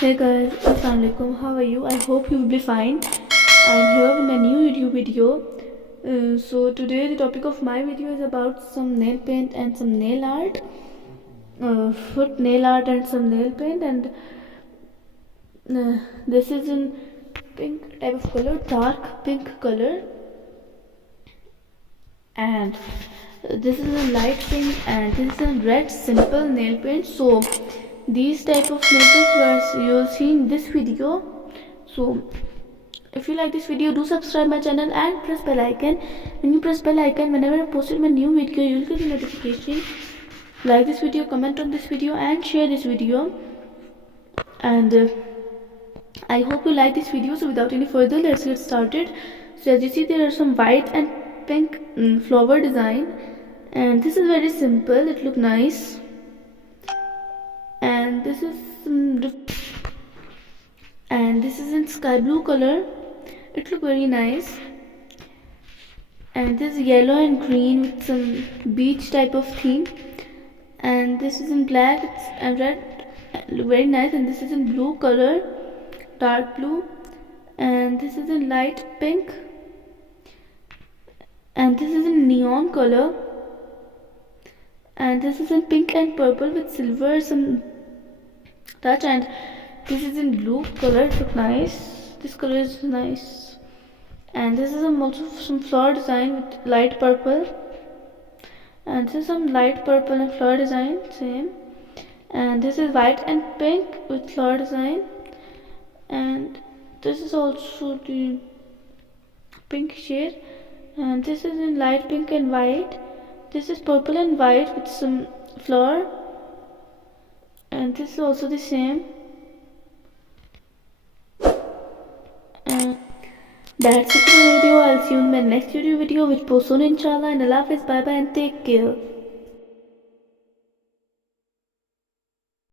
Hey guys, Assalamualaikum. How are you? I hope you will be fine. I'm here with a new YouTube video. So today the topic of my video is about some nail paint and some nail art, foot nail art and some nail paint. And this is in pink type of color, dark pink color, and this is a light pink, and this is a red simple nail paint. So these type of nail paints you'll see in this video. So if you like this video, do subscribe my channel and press bell icon. When you press bell icon, whenever I posted my new video, you'll get the notification. Like this video, comment on this video, and share this video. And I hope you like this video. So without any further, let's get started. So as you see, there are some white and pink flower design, and this is very simple. It look nice. And this is in sky blue color. It look very nice. And this is yellow and green with some beach type of theme. And this is in black and red. Look very nice. And this is in blue color, dark blue. And this is in light pink. And this is in neon color. And this is in pink and purple with silver some touch. And this is in blue color. It looks nice. This color is nice. And this is also some flower design with light purple. And this is some light purple and flower design, same. And this is white and pink with flower design. And this is also the pink shade. And this is in light pink and white. This is purple and white with some flower. And this is also the same. And that's it for the video. I'll see you in my next video which post soon inshallah. And Allah Hafiz, bye bye and take care.